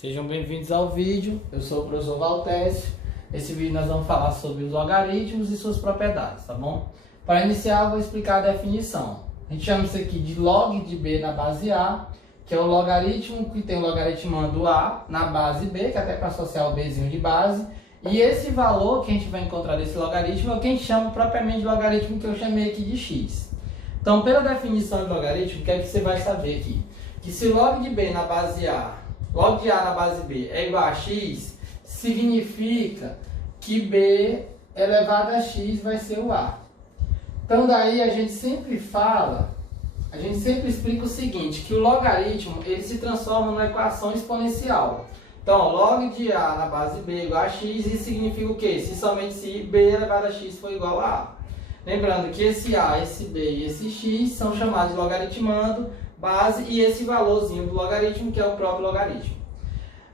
Sejam bem-vindos ao vídeo, eu sou o professor Valtécio. Esse vídeo nós vamos falar sobre os logaritmos e suas propriedades, tá bom? Para iniciar eu vou explicar a definição. A gente chama isso aqui de log de b na base a, que é o logaritmo que tem o logaritmando a na base b, que é até para associar o bzinho de base. E esse valor que a gente vai encontrar desse logaritmo é o que a gente chama propriamente de logaritmo, que eu chamei aqui de x. Então, pela definição de logaritmo, o que é que você vai saber aqui? Que se log de b na base a, log de a na base b é igual a x, significa que b elevado a x vai ser o a. Então, daí a gente sempre fala, a gente sempre explica o seguinte, que o logaritmo ele se transforma numa equação exponencial. Então, log de a na base b igual a x, isso significa o quê? Se somente se b elevado a x for igual a a. Lembrando que esse a, esse b e esse x são chamados de logaritmando, base e esse valorzinho do logaritmo, que é o próprio logaritmo.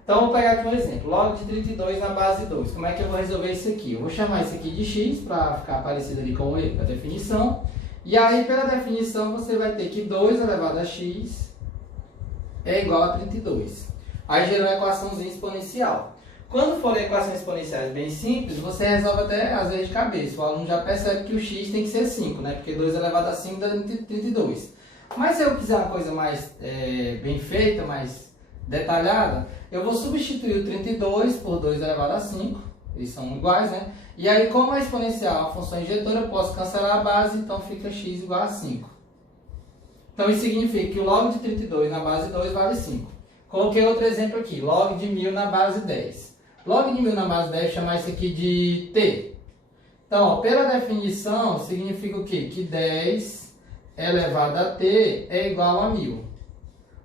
Então, vou pegar aqui um exemplo. Log de 32 na base 2. Como é que eu vou resolver isso aqui? Eu vou chamar isso aqui de x, para ficar parecido ali com a definição. E aí, pela definição, você vai ter que 2 elevado a x é igual a 32. Aí gerou uma equaçãozinha exponencial. Quando forem equações exponenciais bem simples, você resolve até às vezes de cabeça. O aluno já percebe que o x tem que ser 5, né? Porque 2 elevado a 5 dá 32. Mas se eu quiser uma coisa mais bem feita, mais detalhada, eu vou substituir o 32 por 2 elevado a 5. Eles são iguais, né? E aí, como a exponencial é uma função injetora, eu posso cancelar a base, então fica x igual a 5. Então isso significa que o log de 32 na base 2 vale 5. Coloquei outro exemplo aqui, log de 1000 na base 10. Log de 1000 na base 10, chamar isso aqui de t. Então, ó, pela definição, significa o quê? Que 10 elevado a t é igual a 1000.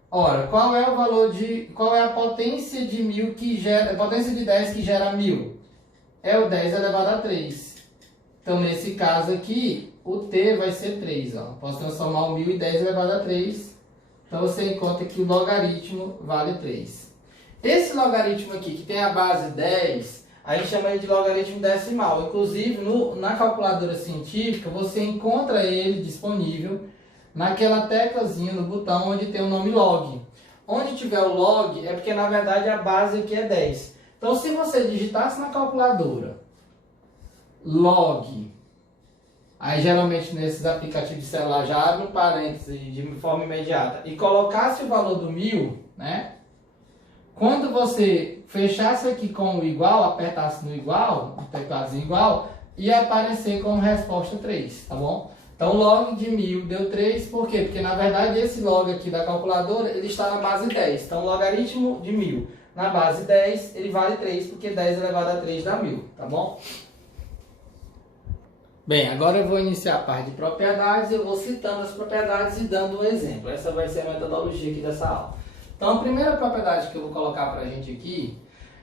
Ora, qual é o valor de, qual é a potência de 1000 que gera, a potência de 10 que gera 1000? É o 10 elevado a 3. Então, nesse caso aqui, o t vai ser 3, ó. Posso transformar o 1000 em 10 elevado a 3. Então, você encontra que o logaritmo vale 3. Esse logaritmo aqui, que tem a base 10, a gente chama ele de logaritmo decimal. Inclusive, na calculadora científica, você encontra ele disponível naquela teclazinha no botão onde tem o nome log. Onde tiver o log, é porque, na verdade, a base aqui é 10. Então, se você digitasse na calculadora log, aí geralmente nesses aplicativos de celular já abre um parênteses de forma imediata e colocasse o valor do 1000, né? Quando você fechasse aqui com o igual, apertasse no igual, um tecladozinho igual, ia aparecer como resposta 3, tá bom? Então, log de 1000 deu 3, por quê? Porque, na verdade, esse log aqui da calculadora, ele está na base 10. Então, o logaritmo de 1000 na base 10, ele vale 3, porque 10 elevado a 3 dá 1000, tá bom? Bem, agora eu vou iniciar a parte de propriedades, eu vou citando as propriedades e dando um exemplo. Essa vai ser a metodologia aqui dessa aula. Então, a primeira propriedade que eu vou colocar para a gente aqui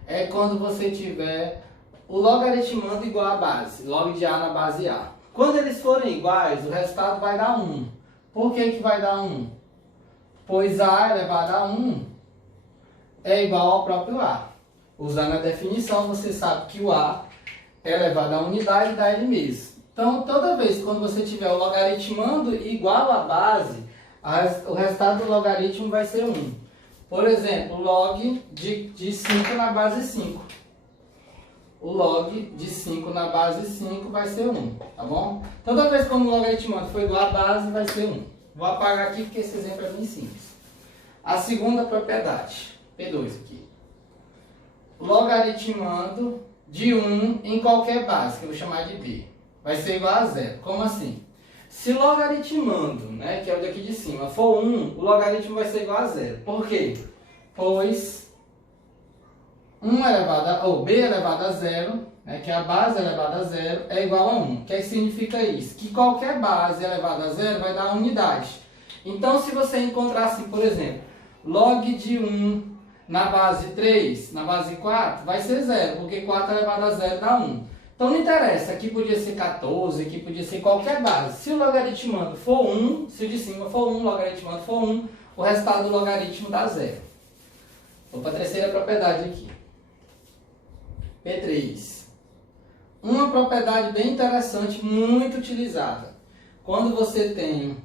é quando você tiver o logaritmando igual a base, log de a na base a. Quando eles forem iguais, o resultado vai dar 1. Por que que vai dar 1? Pois a elevado a 1 é igual ao próprio a. Usando a definição, você sabe que o a é elevado a unidade dá ele mesmo. Então, toda vez quando você tiver o logaritmando igual à base, o resultado do logaritmo vai ser 1. Por exemplo, log de 5 na base 5. O log de 5 na base 5 vai ser 1, tá bom? Toda vez que o logaritmando for igual à base, vai ser 1. Vou apagar aqui porque esse exemplo é bem simples. A segunda propriedade, P2 aqui. Logaritmando de 1 em qualquer base, que eu vou chamar de b, vai ser igual a 0. Como assim? Se logaritmando, né, que é o daqui de cima, for 1, o logaritmo vai ser igual a 0. Por quê? Pois 1 elevado a, ou b elevado a 0, né, que é a base elevada a 0, é igual a 1. O que significa isso? Que qualquer base elevada a 0 vai dar unidade. Então, se você encontrar assim, por exemplo, log de 1 na base 3, na base 4, vai ser 0, porque 4 elevado a 0 dá 1. Então não interessa, aqui podia ser 14, aqui podia ser qualquer base. Se o logaritmando for 1, se o de cima for 1, o logaritmando for 1, o resultado do logaritmo dá 0. Vou para a terceira propriedade aqui. P3. Uma propriedade bem interessante, muito utilizada. Quando você tem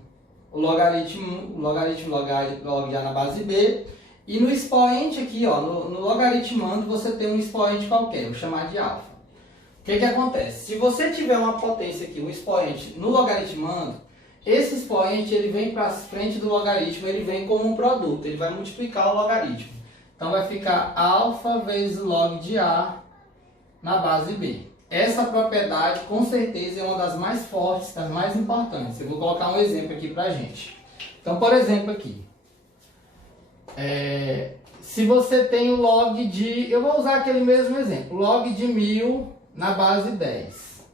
o logaritmo log de A na base B E no expoente aqui, ó, no logaritmando, você tem um expoente qualquer, vou chamar de alfa. O que acontece? Se você tiver uma potência aqui, um expoente no logaritmando, esse expoente ele vem para frente do logaritmo, ele vem como um produto, ele vai multiplicar o logaritmo. Então vai ficar alfa vezes log de A na base B. Essa propriedade com certeza é uma das mais fortes, das mais importantes. Eu vou colocar um exemplo aqui pra gente. Então, por exemplo aqui, se você tem o log de, eu vou usar aquele mesmo exemplo, log de 1000 na base 10.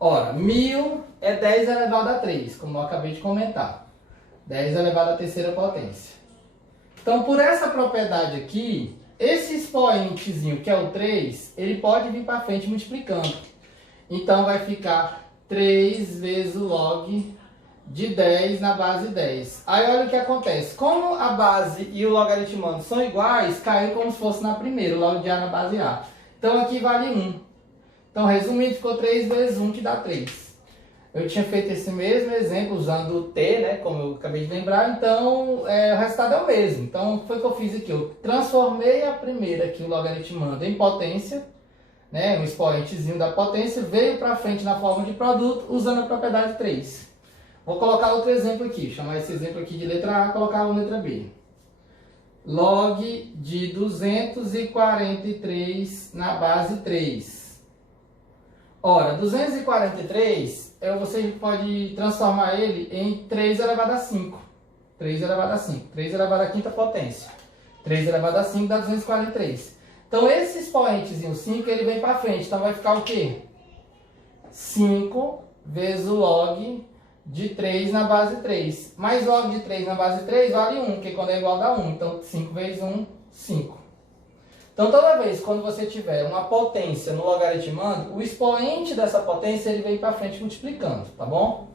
Ora, 1000 é 10 elevado a 3, como eu acabei de comentar. 10 elevado à terceira potência. Então, por essa propriedade aqui, esse expoentezinho, que é o 3, ele pode vir para frente multiplicando. Então, vai ficar 3 vezes o log de 10 na base 10. Aí, olha o que acontece. Como a base e o logaritmando são iguais, caiu como se fosse na primeira, o log de A na base A. Então, aqui vale 1. Então, resumindo, ficou 3 vezes 1, que dá 3. Eu tinha feito esse mesmo exemplo usando o T, né, como eu acabei de lembrar, então o resultado é o mesmo. Então, o que foi que eu fiz aqui? Eu transformei a primeira aqui, o logaritmando, em potência, né, um expoentezinho da potência, veio para frente na forma de produto, usando a propriedade 3. Vou colocar outro exemplo aqui, chamar esse exemplo aqui de letra A, colocar a letra B. Log de 243 na base 3. Ora, 243, você pode transformar ele em 3 elevado a 5. 3 elevado a 5. 3 elevado à quinta potência. 3 elevado a 5 dá 243. Então, esse expoentezinho 5, ele vem para frente. Então, vai ficar o quê? 5 vezes o log de 3 na base 3. Mais log de 3 na base 3 vale 1, porque quando é igual dá 1. Então, 5 vezes 1, 5. Então, toda vez quando você tiver uma potência no logaritmando, o expoente dessa potência ele vem para frente multiplicando, tá bom?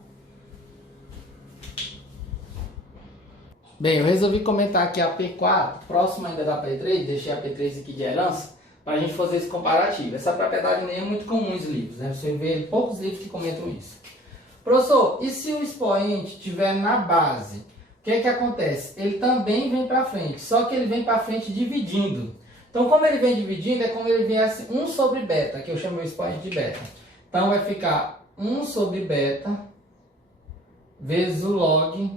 Bem, eu resolvi comentar aqui a P4, próximo ainda da P3, deixei a P3 aqui de herança, para a gente fazer esse comparativo. Essa propriedade nem é muito comum nos livros, né? Você vê poucos livros que comentam isso. Professor, e se o expoente estiver na base? O que acontece? Ele também vem para frente, só que ele vem para frente dividindo. Então, como ele vem dividindo, é como ele viesse 1 sobre beta, que eu chamo o expoente de beta. Então, vai ficar 1 sobre beta vezes o log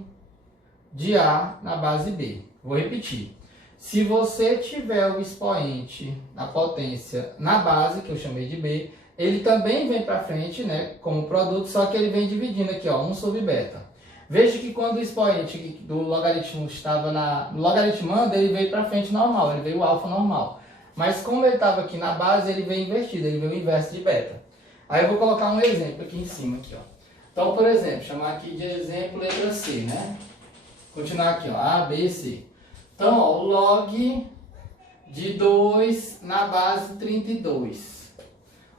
de A na base B. Vou repetir. Se você tiver o expoente na potência na base, que eu chamei de B, ele também vem para frente, né, como produto, só que ele vem dividindo aqui, ó, 1 sobre beta. Veja que quando o expoente do logaritmo estava no logaritmando, ele veio para frente normal, ele veio alfa normal. Mas como ele estava aqui na base, ele veio invertido, ele veio o inverso de beta. Aí eu vou colocar um exemplo aqui em cima, aqui, ó. Então, por exemplo, chamar aqui de exemplo letra C, né? Continuar aqui, ó, A, B, C. Então, ó, o log de 2 na base 32.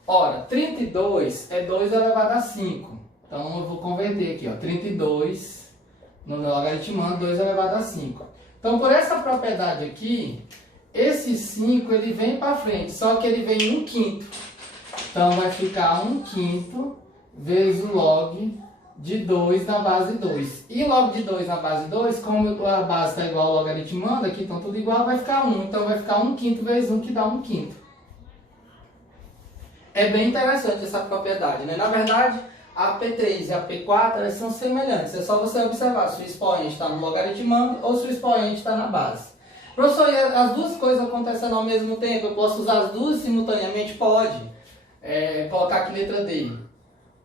Ora, 32 é 2 elevado a 5. Então, eu vou converter aqui, ó, 32 no logaritmando, 2 elevado a 5. Então, por essa propriedade aqui, esse 5 ele vem para frente, só que ele vem 1/5. Então, vai ficar 1/5 vezes o log de 2 na base 2. E o log de 2 na base 2, como a base está igual ao logaritmando, aqui estão tudo igual, vai ficar 1. Então, vai ficar 1/5 vezes 1, que dá 1/5. É bem interessante essa propriedade, né? Na verdade, a P3 e a P4 elas são semelhantes. É só você observar se o expoente está no logaritmando ou se o expoente está na base. Professor, e as duas coisas acontecendo ao mesmo tempo? Eu posso usar as duas simultaneamente? Pode. Colocar aqui letra D.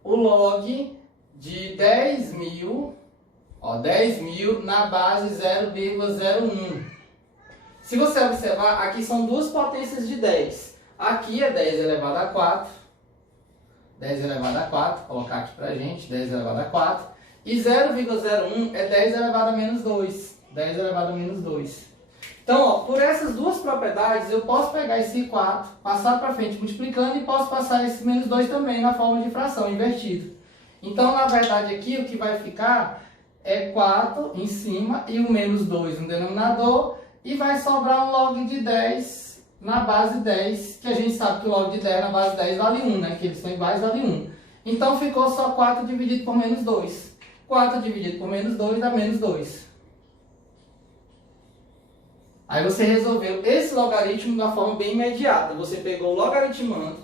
O log de 10.000, ó, 10.000 na base 0,01. Se você observar, aqui são duas potências de 10. Aqui é 10 elevado a 4. 10 elevado a 4, vou colocar aqui pra gente, 10 elevado a 4. E 0,01 é 10 elevado a menos 2. 10 elevado a menos 2. Então, ó, por essas duas propriedades, eu posso pegar esse 4, passar para frente multiplicando e posso passar esse menos 2 também na forma de fração, invertido. Então, na verdade, aqui o que vai ficar é 4 em cima e o menos 2 no denominador. E vai sobrar um log de 10 na base 10, que a gente sabe que o log de 10 na base 10 vale 1, né? Que eles são iguais, vale 1. Então, ficou só 4 dividido por menos 2. 4 dividido por menos 2 dá menos 2. Aí você resolveu esse logaritmo de uma forma bem imediata. Você pegou o logaritmando,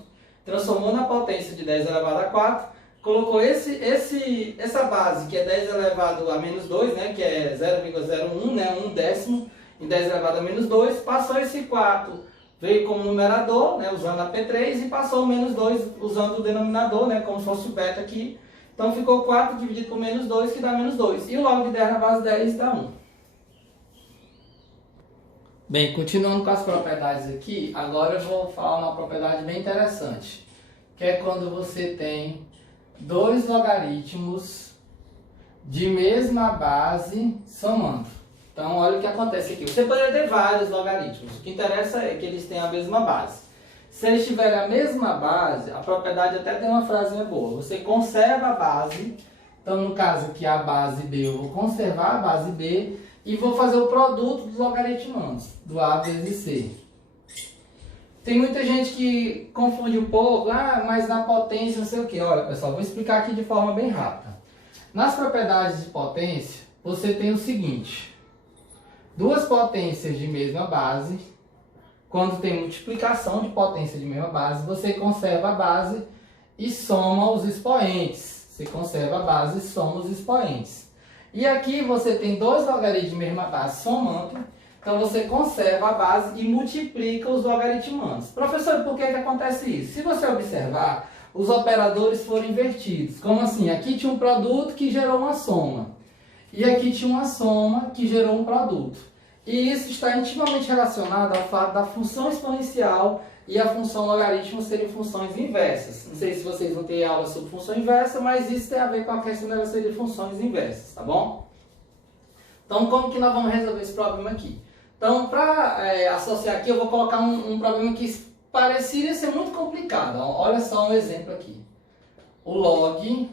transformou na potência de 10 elevado a 4, colocou essa base, que é 10 elevado a menos 2, né, que é 0,01, né, 1 décimo em 10 elevado a menos 2, passou esse 4, veio como numerador, né, usando a P3, e passou o menos 2 usando o denominador, né, como se fosse o beta aqui. Então ficou 4 dividido por menos 2, que dá menos 2. E o log de 10 na base 10 dá 1. Bem, continuando com as propriedades aqui, agora eu vou falar uma propriedade bem interessante, que é quando você tem dois logaritmos de mesma base somando. Então, olha o que acontece aqui. Você poderia ter vários logaritmos. O que interessa é que eles têm a mesma base. Se eles tiverem a mesma base, a propriedade até tem uma frasinha boa. Você conserva a base. Então, no caso aqui, a base B, eu vou conservar a base B e vou fazer o produto dos logaritmandos, do A vezes C. Tem muita gente que confunde um pouco, mas na potência não sei o que. Olha, pessoal, vou explicar aqui de forma bem rápida. Nas propriedades de potência, você tem o seguinte: duas potências de mesma base, quando tem multiplicação de potência de mesma base, você conserva a base e soma os expoentes. Você conserva a base e soma os expoentes. E aqui você tem dois logaritmos de mesma base somando, então você conserva a base e multiplica os logaritmandos. Professor, por que acontece isso? Se você observar, os operadores foram invertidos. Como assim? Aqui tinha um produto que gerou uma soma. E aqui tinha uma soma que gerou um produto. E isso está intimamente relacionado ao fato da função exponencial e a função logaritmo serem funções inversas. Não sei se vocês vão ter aula sobre função inversa, mas isso tem a ver com a questão delas serem funções inversas, tá bom? Então, como que nós vamos resolver esse problema aqui? Então, para associar aqui, eu vou colocar um problema que pareceria ser muito complicado. Olha só um exemplo aqui. O log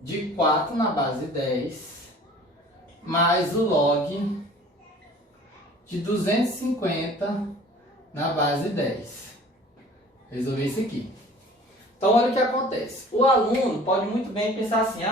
de 4 na base 10 mais o log de 250 na base 10. Resolvi isso aqui. Então, olha o que acontece. O aluno pode muito bem pensar assim: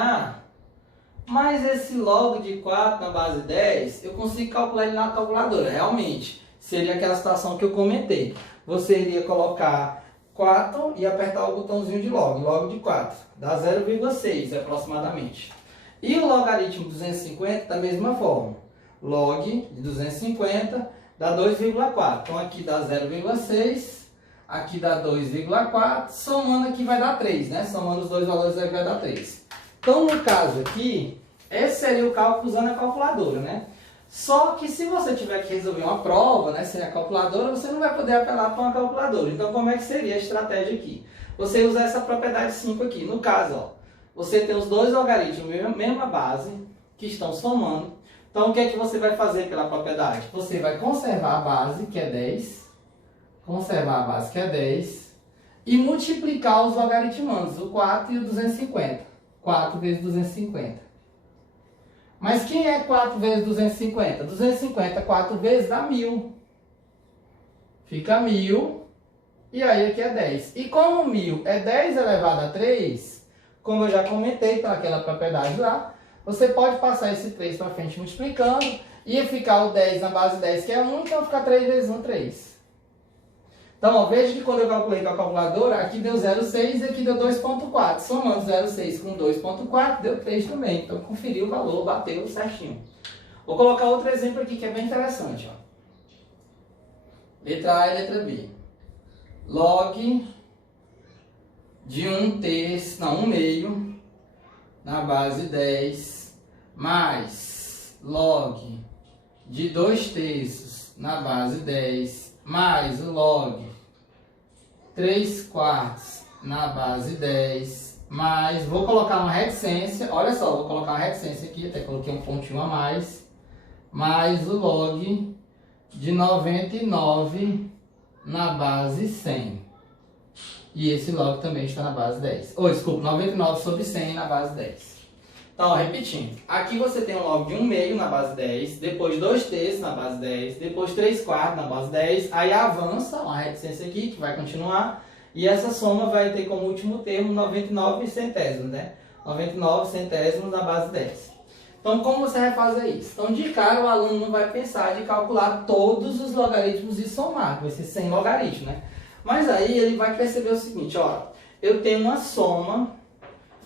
mas esse log de 4 na base 10, eu consigo calcular ele na calculadora. Realmente, seria aquela situação que eu comentei. Você iria colocar 4 e apertar o botãozinho de log de 4. Dá 0,6 aproximadamente. E o logaritmo de 250 da mesma forma. Log de 250 dá 2,4. Então aqui dá 0,6, aqui dá 2,4, somando aqui vai dar 3, né? Somando os dois valores aqui vai dar 3. Então no caso aqui, esse seria o cálculo usando a calculadora, né? Só que se você tiver que resolver uma prova, né, sem a calculadora, você não vai poder apelar para uma calculadora. Então como é que seria a estratégia aqui? Você usa essa propriedade 5 aqui. No caso, você tem os dois logaritmos, mesma base, que estão somando. Então, o que é que você vai fazer pela propriedade? Você vai conservar a base, que é 10, e multiplicar os logaritmandos, o 4 e o 250. 4 vezes 250. Mas quem é 4 vezes 250? 250, 4 vezes dá 1000. Fica 1000, e aí aqui é 10. E como 1000 é 10 elevado a 3, como eu já comentei para aquela propriedade lá, você pode passar esse 3 para frente multiplicando, e ficar o 10 na base 10, que é 1, então fica 3 vezes 1, 3. Então, veja que quando eu calculei com a calculadora, aqui deu 0,6 e aqui deu 2,4. Somando 0,6 com 2,4, deu 3 também. Então, conferiu o valor, bateu certinho. Vou colocar outro exemplo aqui que é bem interessante. Letra A e letra B. Log de 1 meio na base 10, mais log de 2 terços na base 10, mais o log 3 quartos na base 10, mais, vou colocar uma reticência, olha só, vou colocar uma reticência aqui, até coloquei um pontinho a mais o log de 99 na base 100. E esse log também está na base 10. Desculpa, 99 sobre 100 na base 10. Então, repetindo. Aqui você tem um log de 1 meio na base 10, depois 2 terços na base 10, depois 3 quartos na base 10, aí avança uma reticência aqui, que vai continuar, e essa soma vai ter como último termo 99 centésimos, né? 99 centésimos na base 10. Então, como você vai fazer isso? Então, de cara, o aluno não vai pensar de calcular todos os logaritmos e somar, que vai ser 100 logaritmos, né? Mas aí ele vai perceber o seguinte, ó, eu tenho uma soma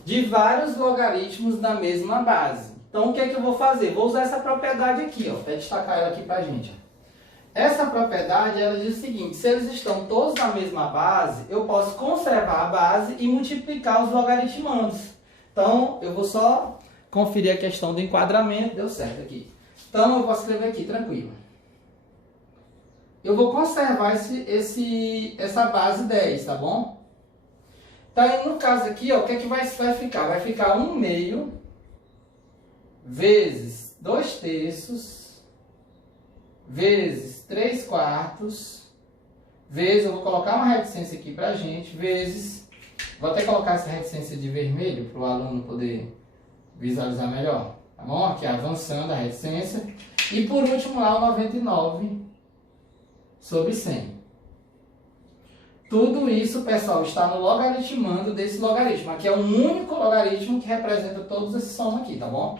de vários logaritmos da mesma base. Então, o que é que eu vou fazer? Vou usar essa propriedade aqui, ó, para destacar ela aqui pra gente. Essa propriedade, ela diz o seguinte, se eles estão todos na mesma base, eu posso conservar a base e multiplicar os logaritmandos. Então, eu vou só conferir a questão do enquadramento, deu certo aqui. Então, eu vou escrever aqui, tranquilo. Eu vou conservar essa base 10, tá bom? Então, aí, no caso aqui, ó, o que é que vai ficar? Vai ficar 1/2 vezes 2/3 vezes 3/4 vezes, eu vou colocar uma reticência aqui pra gente, vezes, vou até colocar essa reticência de vermelho para o aluno poder visualizar melhor, tá bom? Aqui avançando a reticência. E por último lá o 99 sobre 100. Tudo isso, pessoal, está no logaritmando desse logaritmo. Aqui é um único logaritmo que representa todos esses soma aqui, tá bom?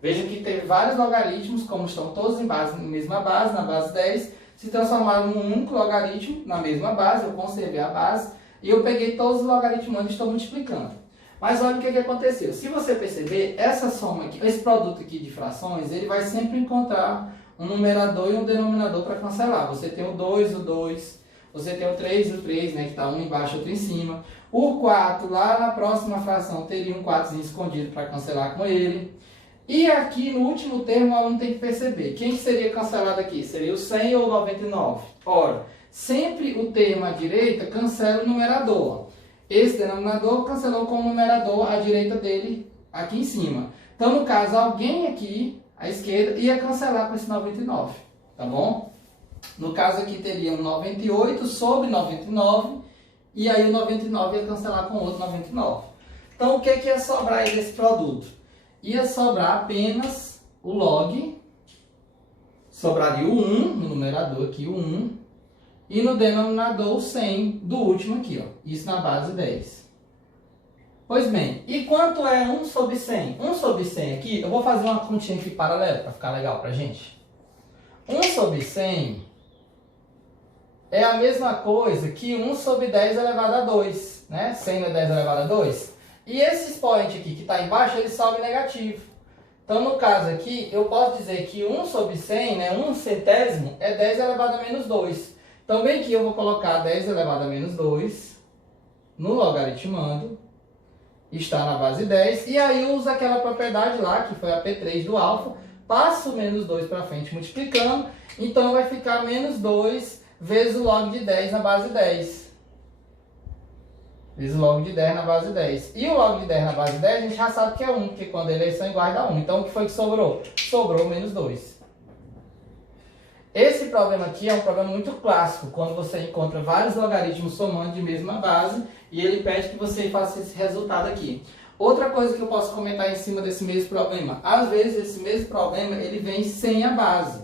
Veja que teve vários logaritmos, como estão todos em mesma base, na base 10, se transformaram num único logaritmo, na mesma base, eu conservei a base, e eu peguei todos os logaritmandos e estou multiplicando. Mas olha o que aconteceu. Se você perceber, essa soma aqui, esse produto aqui de frações, ele vai sempre encontrar um numerador e um denominador para cancelar. Você tem o 2, você tem o 3 e o 3, né, que está um embaixo e outro em cima. O 4, lá na próxima fração, teria um 4 escondido para cancelar com ele. E aqui no último termo, o aluno tem que perceber. Quem que seria cancelado aqui? Seria o 100 ou o 99? Ora, sempre o termo à direita cancela o numerador. Esse denominador cancelou com o numerador à direita dele, aqui em cima. Então, no caso, alguém aqui, à esquerda, ia cancelar com esse 99, tá bom? No caso aqui, teria um 98 sobre 99, e aí o 99 ia cancelar com outro 99. Então, o que ia sobrar aí desse produto? Ia sobrar apenas o log, sobraria o 1, no numerador aqui, o 1, e no denominador o 100 do último aqui, ó. Isso na base 10. Pois bem, e quanto é 1 sobre 100? 1 sobre 100 aqui, eu vou fazer uma continha aqui paralela para ficar legal pra gente. 1 sobre 100 é a mesma coisa que 1 sobre 10 elevado a 2, né? 100 é 10 elevado a 2. E esse expoente aqui que está embaixo, ele sobe negativo. Então, no caso aqui, eu posso dizer que 1 sobre 100, né, 1 centésimo, é 10 elevado a menos 2. Então, bem aqui eu vou colocar 10 elevado a menos 2 no logaritmando, está na base 10, e aí eu uso aquela propriedade lá, que foi a P3 do alfa, passo o menos 2 para frente multiplicando, então vai ficar menos 2 vezes o log de 10 na base 10. Vezes o log de 10 na base 10. E o log de 10 na base 10 a gente já sabe que é 1, porque quando eles são iguais dá 1. Então o que foi que sobrou? Sobrou menos 2. Esse problema aqui é um problema muito clássico, quando você encontra vários logaritmos somando de mesma base e ele pede que você faça esse resultado aqui. Outra coisa que eu posso comentar em cima desse mesmo problema, às vezes esse mesmo problema ele vem sem a base.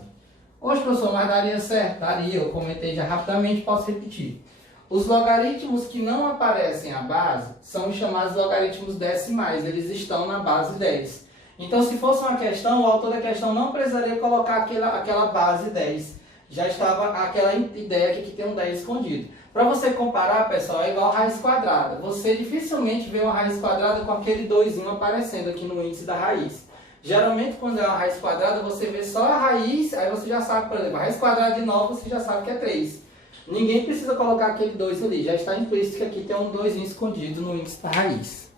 Hoje, professor, mas daria certo? Daria, eu comentei já rapidamente, posso repetir. Os logaritmos que não aparecem à base são os chamados logaritmos decimais, eles estão na base 10. Então, se fosse uma questão, o autor da questão não precisaria colocar aquela base 10. Já estava aquela ideia aqui que tem um 10 escondido. Para você comparar, pessoal, é igual a raiz quadrada. Você dificilmente vê uma raiz quadrada com aquele 2 aparecendo aqui no índice da raiz. Geralmente, quando é uma raiz quadrada, você vê só a raiz, aí você já sabe, por exemplo, a raiz quadrada de 9, você já sabe que é 3. Ninguém precisa colocar aquele 2 ali, já está implícito que aqui tem um 2 escondido no índice da raiz.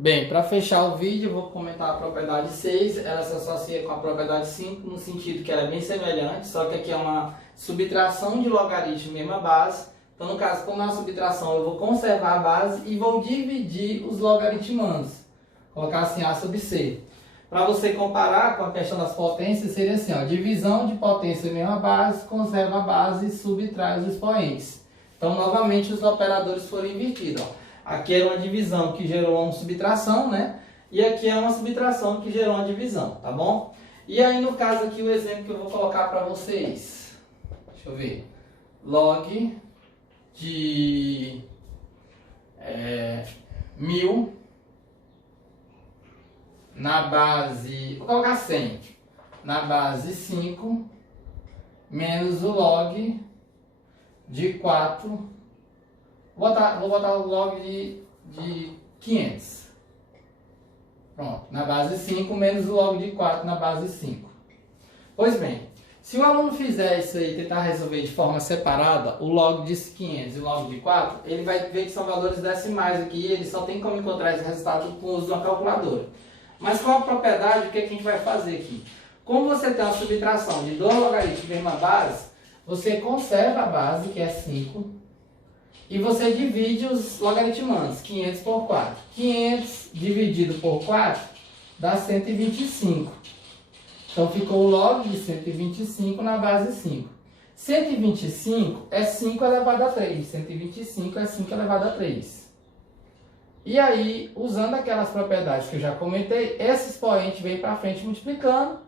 Bem, para fechar o vídeo, eu vou comentar a propriedade 6. Ela se associa com a propriedade 5 no sentido que ela é bem semelhante, só que aqui é uma subtração de logaritmo mesma base. Então, no caso, como é uma subtração, eu vou conservar a base e vou dividir os logaritmandos. Colocar assim A sobre C. Para você comparar com a questão das potências, seria assim, ó, divisão de potência mesma base, conserva a base e subtrai os expoentes. Então, novamente, os operadores foram invertidos, ó. Aqui era uma divisão que gerou uma subtração, né? E aqui é uma subtração que gerou uma divisão, tá bom? E aí, no caso aqui, o exemplo que eu vou colocar para vocês. Deixa eu ver. Log de 1000 na na base, vou colocar 100, na base 5, menos o log de 4, vou botar o log de 500. Pronto, na base 5 menos o log de 4 na base 5. Pois bem, se o aluno fizer isso aí e tentar resolver de forma separada, o log de 500 e o log de 4, ele vai ver que são valores decimais aqui e ele só tem como encontrar esse resultado com o uso de uma calculadora. Mas qual a propriedade, o que a gente vai fazer aqui? Como você tem uma subtração de dois logaritmos de mesma base, você conserva a base, que é 5, e você divide os logaritmandos, 500 por 4. 500 dividido por 4 dá 125. Então ficou o log de 125 na base 5. 125 é 5 elevado a 3. 125 é 5 elevado a 3. E aí, usando aquelas propriedades que eu já comentei, esse expoente vem para frente multiplicando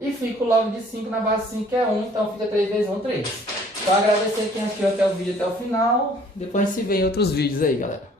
e fica o log de 5 na base 5, que é 1. Então fica 3 vezes 1, 3. Então agradecer quem assistiu até o vídeo até o final. Depois a gente se vê em outros vídeos aí, galera.